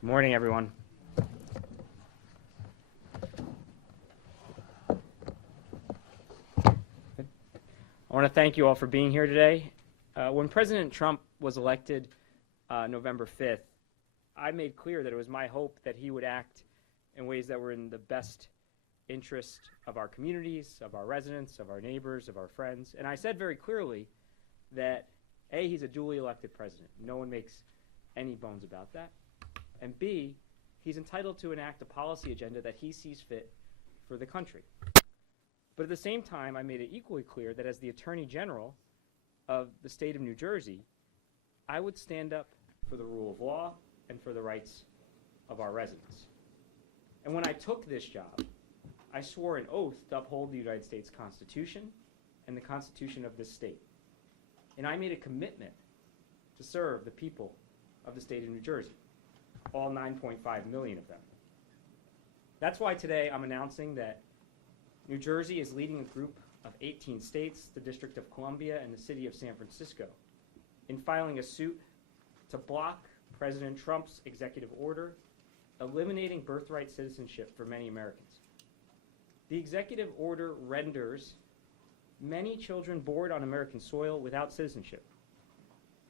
Good morning, everyone. I want to thank you all for being here today. When President Trump was elected November 5th, I made clear that it was my hope that he would act in ways that were in the best interest of our communities, of our residents, of our neighbors, of our friends. And I said very clearly that, A, he's a duly elected president. No one makes any bones about that. And B, he's entitled to enact a policy agenda that he sees fit for the country. But at the same time, I made it equally clear that as the Attorney General of the state of New Jersey, I would stand up for the rule of law and for the rights of our residents. And when I took this job, I swore an oath to uphold the United States Constitution and the Constitution of this state. And I made a commitment to serve the people of the state of New Jersey, all 9.5 million of them. That's why today I'm announcing that New Jersey is leading a group of 18 states, the District of Columbia, and the city of San Francisco in filing a suit to block President Trump's executive order eliminating birthright citizenship for many Americans. The executive order renders many children born on American soil without citizenship,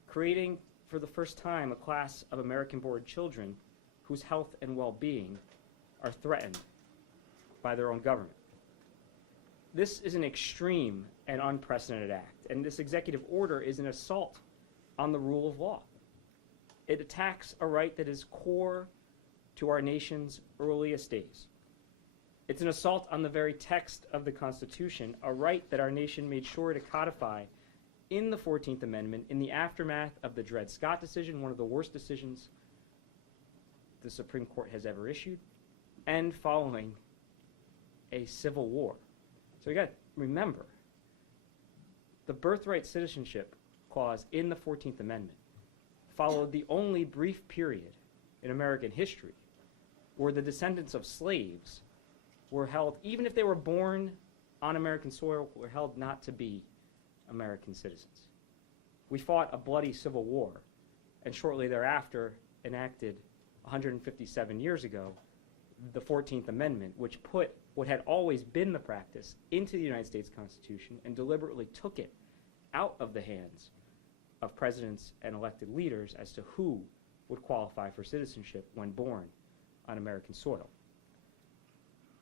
creating for the first time a class of American-born children whose health and well-being are threatened by their own government. This is an extreme and unprecedented act, and this executive order is an assault on the rule of law. It attacks a right that is core to our nation's earliest days. It's an assault on the very text of the Constitution, a right that our nation made sure to codify in the 14th Amendment in the aftermath of the Dred Scott decision, one of the worst decisions the Supreme Court has ever issued, and following a civil war. So you got to remember, the birthright citizenship clause in the 14th Amendment followed the only brief period in American history where the descendants of slaves were held, even if they were born on American soil, were held not to be American citizens. We fought a bloody civil war, and shortly thereafter enacted 157 years ago the 14th Amendment, which put what had always been the practice into the United States Constitution and deliberately took it out of the hands of presidents and elected leaders as to who would qualify for citizenship when born on American soil.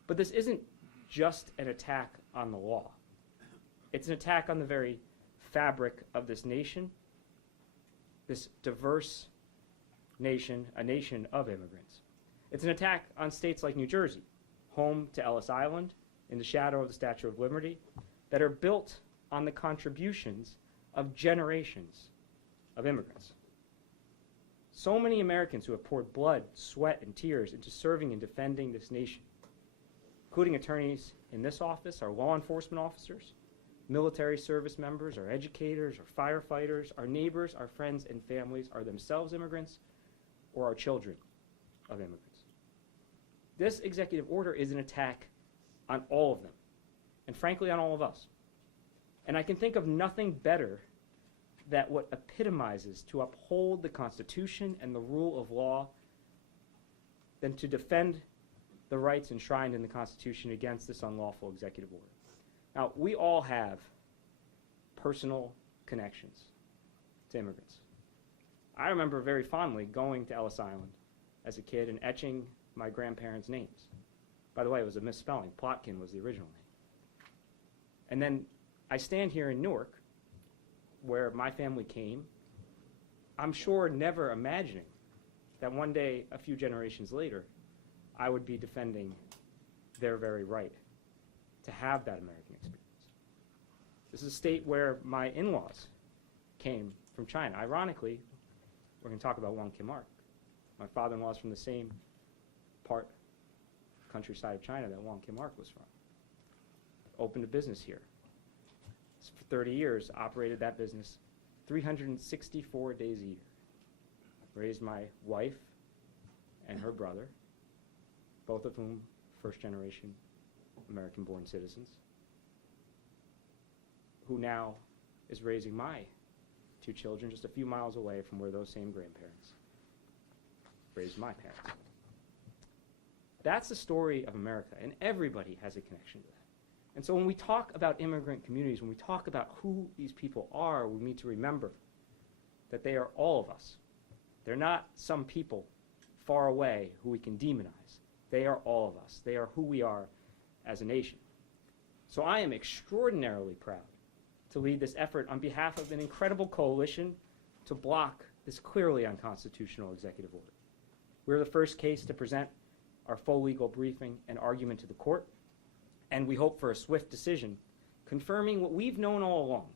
But this isn't just an attack on the law. It's an attack on the very fabric of this nation, this diverse nation, a nation of immigrants. It's an attack on states like New Jersey, home to Ellis Island, in the shadow of the Statue of Liberty, that are built on the contributions of generations of immigrants. So many Americans who have poured blood, sweat, and tears into serving and defending this nation, including attorneys in this office, our law enforcement officers, military service members, our educators, our firefighters, our neighbors, our friends and families are themselves immigrants or are children of immigrants. This executive order is an attack on all of them, and frankly on all of us. And I can think of nothing better that what epitomizes to uphold the Constitution and the rule of law than to defend the rights enshrined in the Constitution against this unlawful executive order. Now, we all have personal connections to immigrants. I remember very fondly going to Ellis Island as a kid and etching my grandparents' names. By the way, it was a misspelling. Plotkin was the original name. And then I stand here in Newark, where my family came, I'm sure never imagining that one day, a few generations later, I would be defending their very right to have that American experience. This is a state where my in-laws came from China. Ironically, we're going to talk about Wong Kim Ark. My father-in-law is from the same part, countryside of China that Wong Kim Ark was from. Opened a business here. For 30 years, operated that business 364 days a year. Raised my wife and her brother, both of whom first-generation American-born citizens, who now is raising my two children just a few miles away from where those same grandparents raised my parents. That's the story of America, and everybody has a connection to that. And so when we talk about immigrant communities, when we talk about who these people are, we need to remember that they are all of us. They're not some people far away who we can demonize. They are all of us. They are who we are as a nation. So I am extraordinarily proud to lead this effort on behalf of an incredible coalition to block this clearly unconstitutional executive order. We're the first case to present our full legal briefing and argument to the court, and we hope for a swift decision confirming what we've known all along,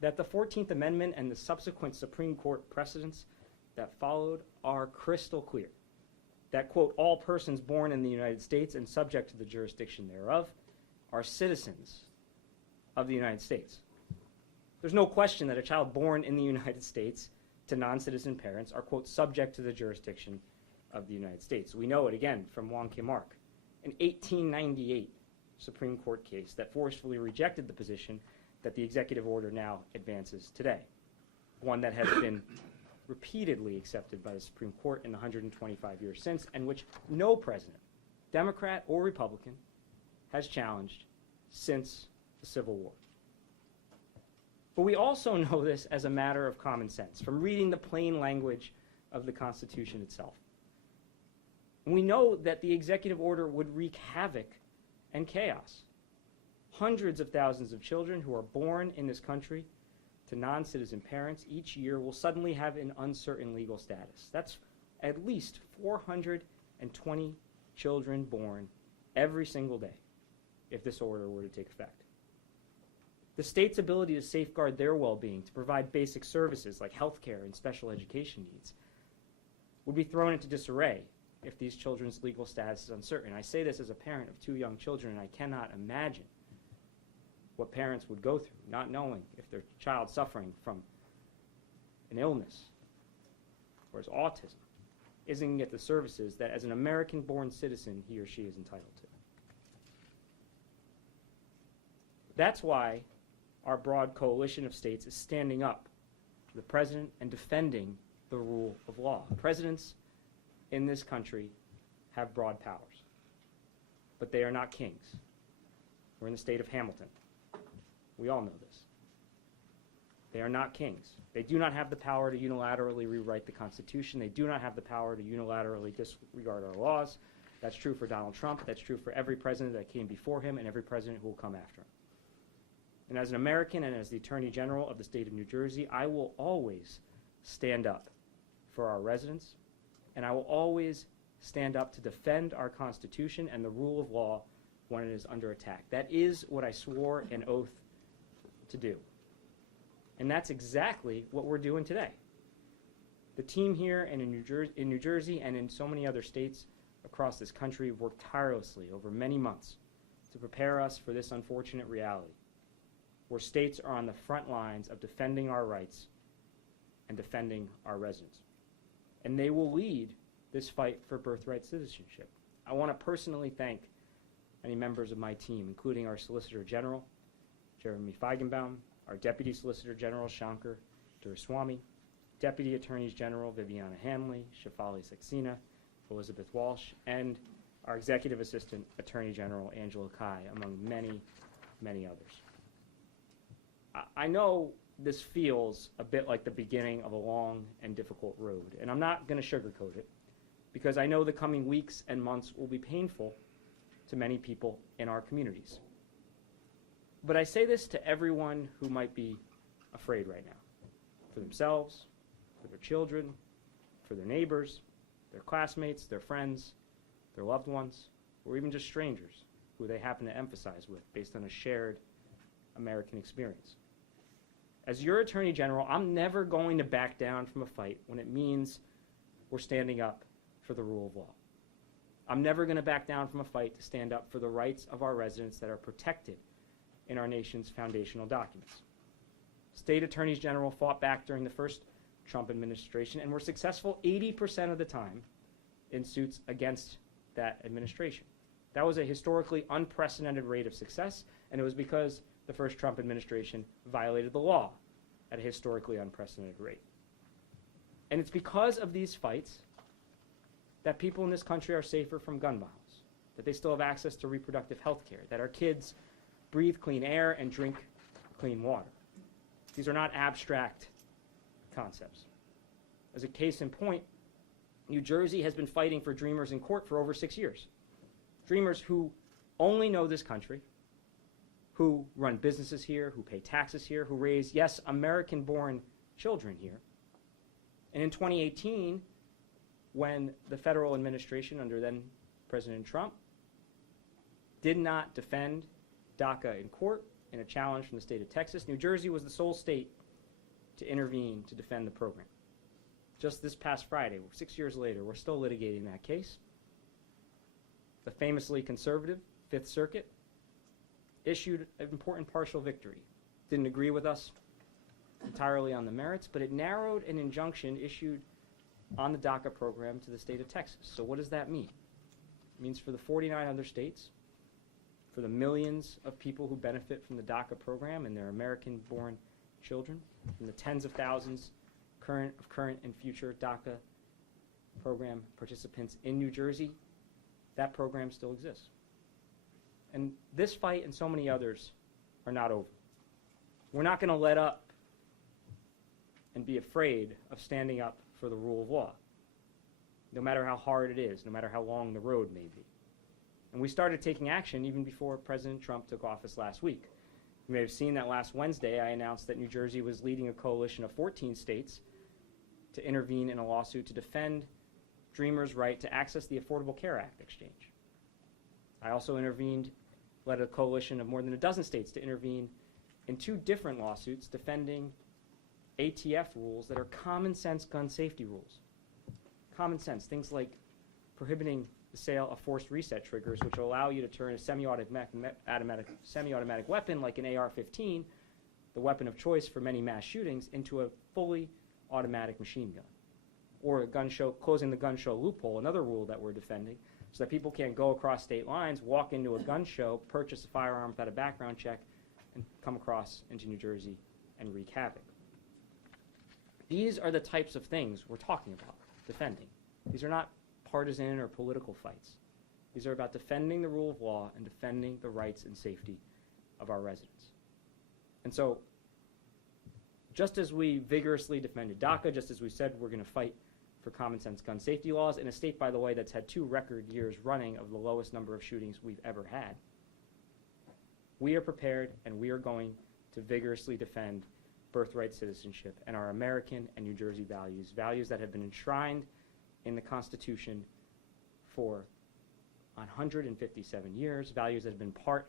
that the 14th Amendment and the subsequent Supreme Court precedents that followed are crystal clear. That, quote, all persons born in the United States and subject to the jurisdiction thereof are citizens of the United States. There's no question that a child born in the United States to non-citizen parents are, quote, subject to the jurisdiction of the United States. We know it, again, from Wong Kim Ark, an 1898 Supreme Court case that forcefully rejected the position that the executive order now advances today, one that has been repeatedly accepted by the Supreme Court in the 125 years since, and which no president, Democrat or Republican, has challenged since the Civil War. But we also know this as a matter of common sense, from reading the plain language of the Constitution itself. And we know that the executive order would wreak havoc and chaos. Hundreds of thousands of children who are born in this country to non-citizen parents each year will suddenly have an uncertain legal status. That's at least 420 children born every single day if this order were to take effect. The state's ability to safeguard their well-being, to provide basic services like health care and special education needs, would be thrown into disarray if these children's legal status is uncertain. I say this as a parent of 2 young children, and I cannot imagine what parents would go through, not knowing if their child suffering from an illness or his autism isn't going to get the services that as an American-born citizen he or she is entitled to. That's why our broad coalition of states is standing up to the president and defending the rule of law. Presidents in this country have broad powers, but they are not kings. We're in the state of Hamilton. We all know this. They are not kings. They do not have the power to unilaterally rewrite the Constitution. They do not have the power to unilaterally disregard our laws. That's true for Donald Trump. That's true for every president that came before him and every president who will come after him. And as an American and as the Attorney General of the state of New Jersey, I will always stand up for our residents, and I will always stand up to defend our Constitution and the rule of law when it is under attack. That is what I swore an oath to do. And that's exactly what we're doing today. The team here and in New Jersey and in so many other states across this country have worked tirelessly over many months to prepare us for this unfortunate reality, where states are on the front lines of defending our rights and defending our residents. And they will lead this fight for birthright citizenship. I want to personally thank many members of my team, including our Solicitor General, Jeremy Feigenbaum, our Deputy Solicitor General, Shankar Duraswamy, Deputy Attorneys General, Viviana Hanley, Shefali Saxena, Elizabeth Walsh, and our Executive Assistant Attorney General, Angela Kai, among many, many others. I know this feels a bit like the beginning of a long and difficult road, and I'm not going to sugarcoat it, because I know the coming weeks and months will be painful to many people in our communities. But I say this to everyone who might be afraid right now, for themselves, for their children, for their neighbors, their classmates, their friends, their loved ones, or even just strangers who they happen to emphasize with based on a shared American experience. As your Attorney General, I'm never going to back down from a fight when it means we're standing up for the rule of law. I'm never going to back down from a fight to stand up for the rights of our residents that are protected in our nation's foundational documents. State attorneys general fought back during the first Trump administration and were successful 80% of the time in suits against that administration. That was a historically unprecedented rate of success, and it was because the first Trump administration violated the law at a historically unprecedented rate. And it's because of these fights that people in this country are safer from gun violence, that they still have access to reproductive health care, that our kids breathe clean air and drink clean water. These are not abstract concepts. As a case in point, New Jersey has been fighting for dreamers in court for over 6 years. Dreamers who only know this country, who run businesses here, who pay taxes here, who raise, yes, American-born children here. And in 2018, when the federal administration under then President Trump did not defend DACA in court in a challenge from the state of Texas, New Jersey was the sole state to intervene to defend the program. Just this past Friday, 6 years later, we're still litigating that case. The famously conservative Fifth Circuit issued an important partial victory. Didn't agree with us entirely on the merits, but it narrowed an injunction issued on the DACA program to the state of Texas. So what does that mean? It means for the 49 other states, for the millions of people who benefit from the DACA program and their American-born children, from the tens of thousands of current and future DACA program participants in New Jersey, that program still exists. And this fight and so many others are not over. We're not going to let up and be afraid of standing up for the rule of law, no matter how hard it is, no matter how long the road may be. And we started taking action even before President Trump took office last week. You may have seen that last Wednesday I announced that New Jersey was leading a coalition of 14 states to intervene in a lawsuit to defend Dreamers' right to access the Affordable Care Act exchange. I also led a coalition of more than a dozen states to intervene in 2 different lawsuits defending ATF rules that are common sense gun safety rules. Common sense, things like prohibiting the sale of forced reset triggers, which will allow you to turn a semi-automatic weapon like an AR-15, the weapon of choice for many mass shootings, into a fully automatic machine gun. Or closing the gun show loophole, another rule that we're defending, so that people can't go across state lines, walk into a gun show, purchase a firearm without a background check, and come across into New Jersey and wreak havoc. These are the types of things we're talking about, defending. These are not partisan or political fights. These are about defending the rule of law and defending the rights and safety of our residents. And so, just as we vigorously defended DACA, just as we said we're going to fight for common sense gun safety laws in a state, by the way, that's had 2 record years running of the lowest number of shootings we've ever had, we are prepared and we are going to vigorously defend birthright citizenship and our American and New Jersey values, values that have been enshrined in the Constitution for 157 years, values that have been part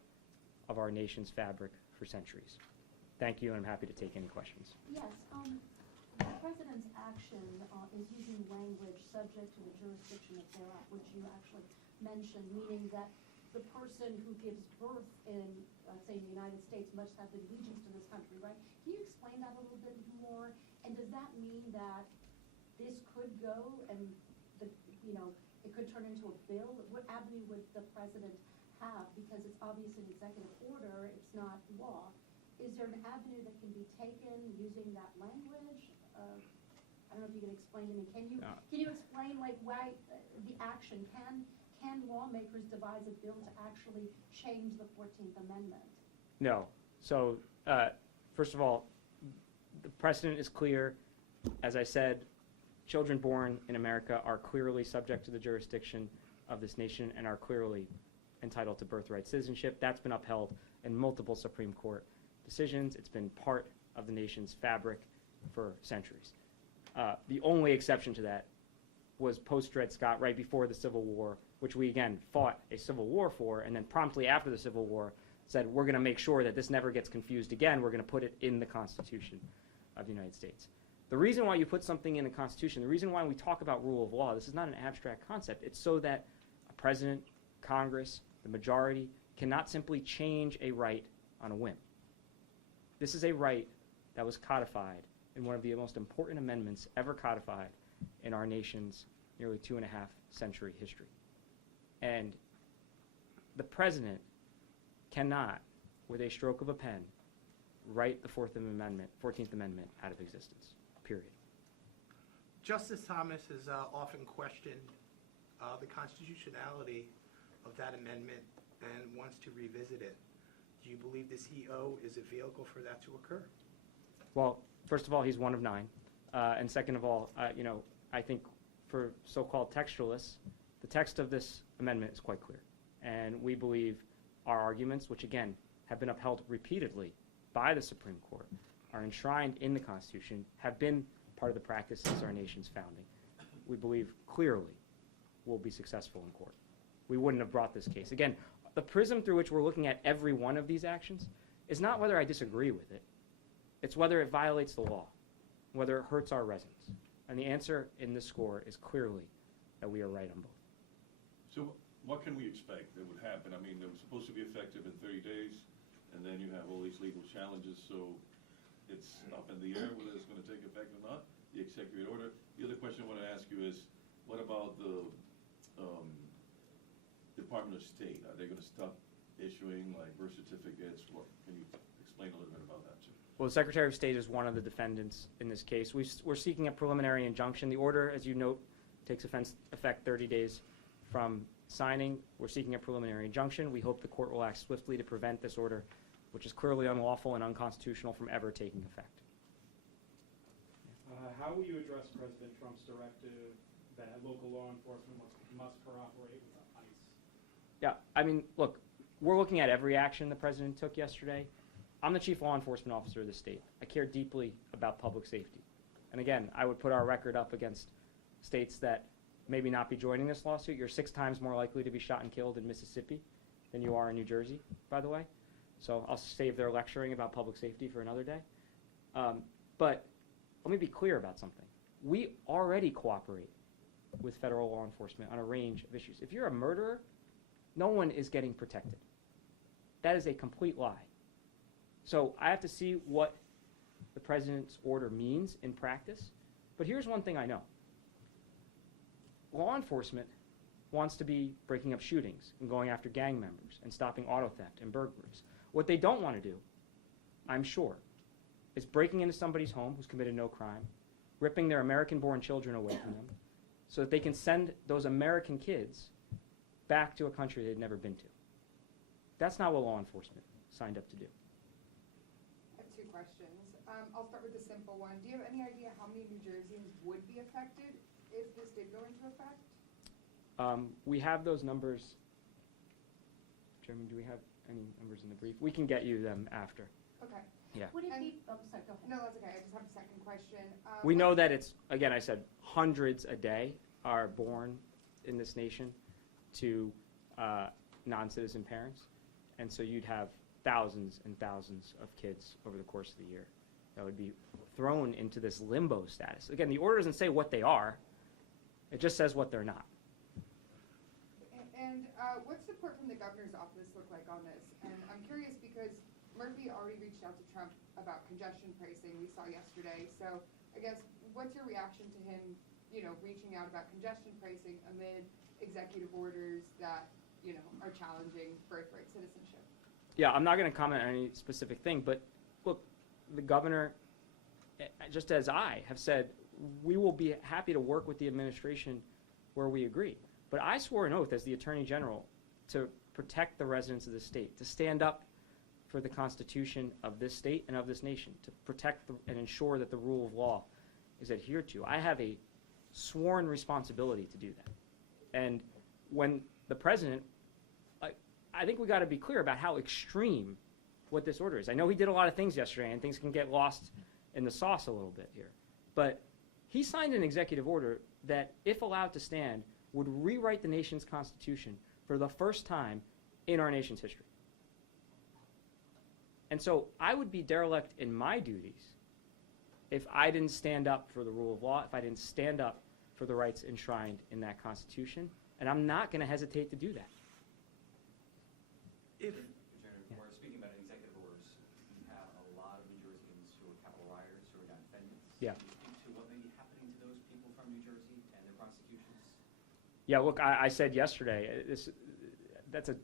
of our nation's fabric for centuries. Thank you, and I'm happy to take any questions. Yes, the President's action is using language subject to the jurisdiction of thereof, which you actually mentioned, meaning that the person who gives birth in, say, the United States must have allegiance to this country, right? Can you explain that a little bit more? And does that mean that this could go and, it could turn into a bill? What avenue would the President have? Because it's obviously an executive order, it's not law. Is there an avenue that can be taken using that language? I don't know if you can explain to me. Can you explain why the action can lawmakers devise a bill to actually change the 14th Amendment? No. So first of all, the precedent is clear. As I said, children born in America are clearly subject to the jurisdiction of this nation and are clearly entitled to birthright citizenship. That's been upheld in multiple Supreme Court decisions. It's been part of the nation's fabric for centuries. The only exception to that was post-Dred Scott, right before the Civil War, which we, again, fought a civil war for, and then promptly after the Civil War said, we're going to make sure that this never gets confused again. We're going to put it in the Constitution of the United States. The reason why you put something in the Constitution, the reason why we talk about rule of law, this is not an abstract concept. It's so that a president, Congress, the majority cannot simply change a right on a whim. This is a right that was codified in one of the most important amendments ever codified in our nation's nearly 2.5-century history. And the president cannot, with a stroke of a pen, write the 14th Amendment out of existence, period. Justice Thomas has often questioned the constitutionality of that amendment and wants to revisit it, do you believe the CEO is a vehicle for that to occur? Well, first of all, he's one of 9. And second of all, I think for so-called textualists, the text of this amendment is quite clear. And we believe our arguments, which again have been upheld repeatedly by the Supreme Court, are enshrined in the Constitution, have been part of the practice since our nation's founding. We believe clearly we'll be successful in court. We wouldn't have brought this case. Again, the prism through which we're looking at every one of these actions is not whether I disagree with it. It's whether it violates the law, whether it hurts our residents. And the answer in this score is clearly that we are right on both. So what can we expect that would happen? I mean, it was supposed to be effective in 30 days, and then you have all these legal challenges, so it's up in the air whether it's going to take effect or not, the executive order. The other question I want to ask you is, what about the Department of State? Are they going to stop issuing like birth certificates? What, can you explain a little bit about that too? Well, the Secretary of State is one of the defendants in this case. We're seeking a preliminary injunction. The order, as you note, takes effect 30 days from signing. We're seeking a preliminary injunction. We hope the court will act swiftly to prevent this order, which is clearly unlawful and unconstitutional, from ever taking effect. How will you address President Trump's directive that local law enforcement must cooperate with ICE? Yeah, I mean, look, we're looking at every action the president took yesterday. I'm the chief law enforcement officer of the state. I care deeply about public safety. And again, I would put our record up against states that maybe not be joining this lawsuit. You're 6 times more likely to be shot and killed in Mississippi than you are in New Jersey, by the way. So I'll save their lecturing about public safety for another day. But let me be clear about something. We already cooperate with federal law enforcement on a range of issues. If you're a murderer, no one is getting protected. That is a complete lie. So I have to see what the president's order means in practice. But here's one thing I know. Law enforcement wants to be breaking up shootings and going after gang members and stopping auto theft and burglaries. What they don't want to do, I'm sure, is breaking into somebody's home who's committed no crime, ripping their American-born children away from them so that they can send those American kids back to a country they've never been to. That's not what law enforcement signed up to do. I have 2 questions. I'll start with the simple one. Do you have any idea how many New Jerseyans would be affected if this did go into effect? We have those numbers. Chairman, do we have any numbers in the brief? We can get you them after. Okay. Yeah. Would it And- be, oh, sorry, go ahead. No, that's okay. I just have a second question. We know that it's, again, I said hundreds a day are born in this nation to non-citizen parents. And so you'd have thousands and thousands of kids over the course of the year that would be thrown into this limbo status. Again, the order doesn't say what they are. It just says what they're not. And what's support from the governor's office look like on this? And I'm curious because Murphy already reached out to Trump about congestion pricing we saw yesterday. So I guess what's your reaction to him, reaching out about congestion pricing amid executive orders that, are challenging birthright citizenship? Yeah, I'm not going to comment on any specific thing, but look, the governor, just as I have said, we will be happy to work with the administration where we agree. But I swore an oath as the Attorney General to protect the residents of the state, to stand up for the Constitution of this state and of this nation, to protect and ensure that the rule of law is adhered to. I have a sworn responsibility to do that. And when the president, I think we got to be clear about how extreme what this order is. I know he did a lot of things yesterday, and things can get lost in the sauce a little bit here. But he signed an executive order that, if allowed to stand, would rewrite the nation's Constitution for the first time in our nation's history. And so I would be derelict in my duties if I didn't stand up for the rule of law, if I didn't stand up for the rights enshrined in that Constitution. And I'm not going to hesitate to do that. If, Chairman, we're speaking about executive orders. We have a lot of New Jerseyans who are capital rioters, who are defendants. Yeah. Can you speak to what may be happening to those people from New Jersey and their prosecutions? Yeah, look, I said yesterday, that's a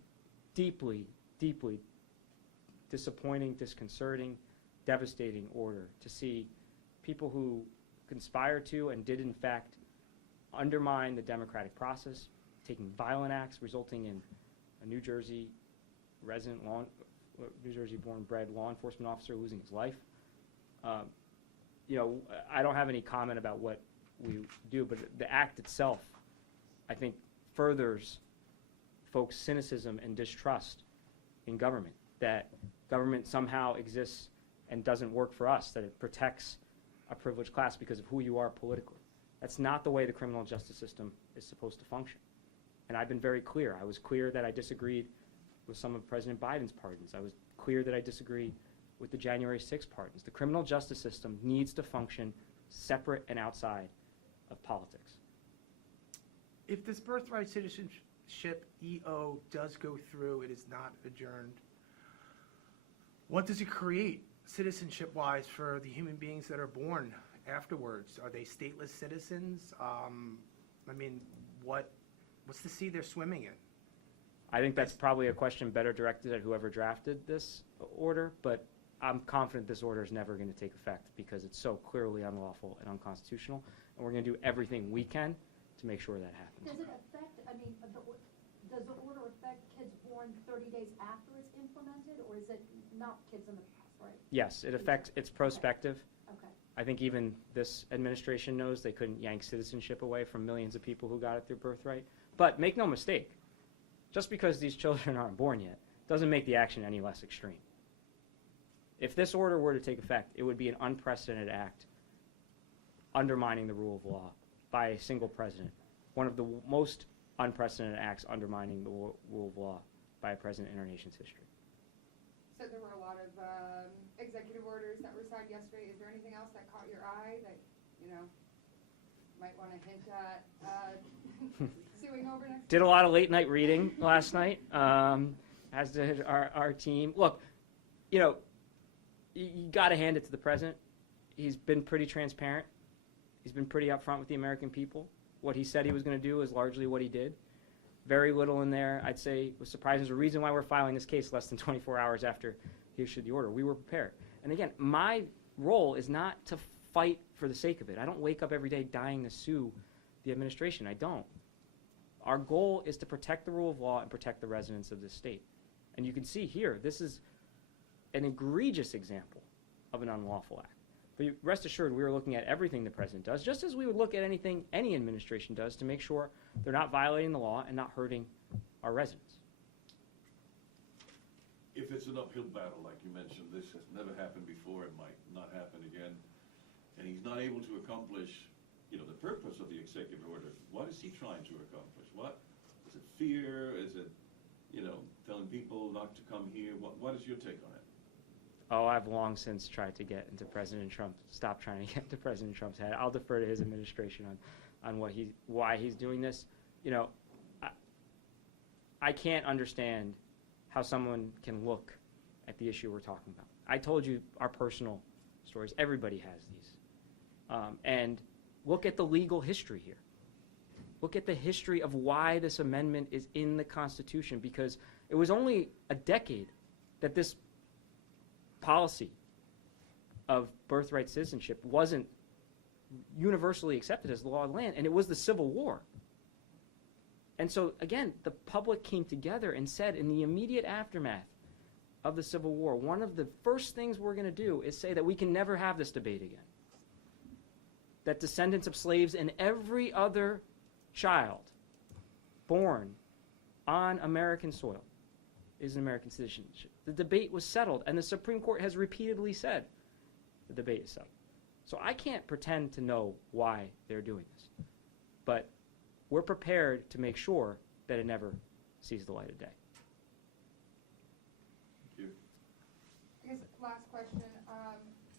deeply, deeply disappointing, disconcerting, devastating order to see people who conspired to and did, in fact, undermine the democratic process, taking violent acts resulting in a New Jersey New Jersey born bred law enforcement officer losing his life. I don't have any comment about what we do, but the act itself, I think, furthers folks' cynicism and distrust in government, that government somehow exists and doesn't work for us, that it protects a privileged class because of who you are politically. That's not the way the criminal justice system is supposed to function. And I've been very clear. I was clear that I disagreed with some of President Biden's pardons. I was clear that I disagreed with the January 6th pardons. The criminal justice system needs to function separate and outside of politics. If this birthright citizenship EO does go through, it is not adjourned, what does it create citizenship-wise for the human beings that are born afterwards? Are they stateless citizens? What's the sea they're swimming in? I think that's probably a question better directed at whoever drafted this order, but I'm confident this order is never going to take effect because it's so clearly unlawful and unconstitutional, and we're going to do everything we can to make sure that happens. Does it affect, does the order affect kids born 30 days after it's implemented, or is it not kids in the past, right? Yes, it's prospective. Okay. I think even this administration knows they couldn't yank citizenship away from millions of people who got it through birthright. But make no mistake, just because these children aren't born yet doesn't make the action any less extreme. If this order were to take effect, it would be an unprecedented act undermining the rule of law by a single president, one of the most unprecedented acts undermining the rule of law by a president in our nation's history. So there were a lot of executive orders that were signed yesterday. Is there anything else that caught your eye that, might want to hint at suing over next? Did a lot of late night reading last night, as did our team. Look, you got to hand it to the president. He's been pretty transparent. He's been pretty upfront with the American people. What he said he was going to do is largely what he did. Very little in there, I'd say, was surprising. There's a reason why we're filing this case less than 24 hours after he issued the order. We were prepared. And again, my role is not to fight for the sake of it. I don't wake up every day dying to sue the administration. I don't. Our goal is to protect the rule of law and protect the residents of this state. And you can see here, this is an egregious example of an unlawful act. But rest assured, we are looking at everything the president does, just as we would look at anything any administration does to make sure they're not violating the law and not hurting our residents. If it's an uphill battle, like you mentioned, this has never happened before, it might not happen again, and he's not able to accomplish, the purpose of the executive order. What is he trying to accomplish? What? Is it fear? Is it, telling people not to come here? What is your take on it? Oh, I've long since tried to get into President Trump. Stop trying to get into President Trump's head. I'll defer to his administration on why he's doing this. I can't understand how someone can look at the issue we're talking about. I told you our personal stories. Everybody has these. And look at the legal history here. Look at the history of why this amendment is in the Constitution, because it was only a decade that this policy of birthright citizenship wasn't universally accepted as the law of the land, and it was the Civil War. And so, again, the public came together and said in the immediate aftermath of the Civil War, one of the first things we're going to do is say that we can never have this debate again. That descendants of slaves and every other child born on American soil is an American citizenship. The debate was settled, and the Supreme Court has repeatedly said the debate is settled. So I can't pretend to know why they're doing this. But we're prepared to make sure that it never sees the light of day. Thank you. I guess last question,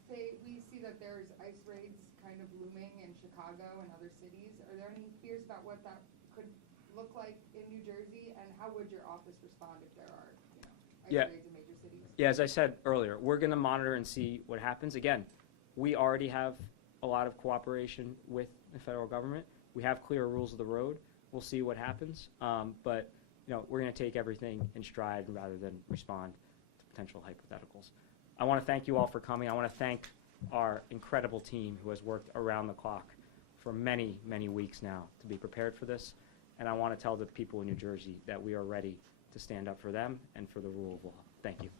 we see that there's ICE raids kind of looming in Chicago and other cities. Are there any fears about what that could look like in New Jersey, and how would your office respond if there are, ICE raids in major cities? Yeah, as I said earlier, we're going to monitor and see what happens. Again, we already have a lot of cooperation with the federal government. We have clear rules of the road. We'll see what happens. But we're going to take everything in stride rather than respond to potential hypotheticals. I want to thank you all for coming. I want to thank our incredible team who has worked around the clock for many, many weeks now to be prepared for this. and I want to tell the people in New Jersey that we are ready to stand up for them and for the rule of law. Thank you.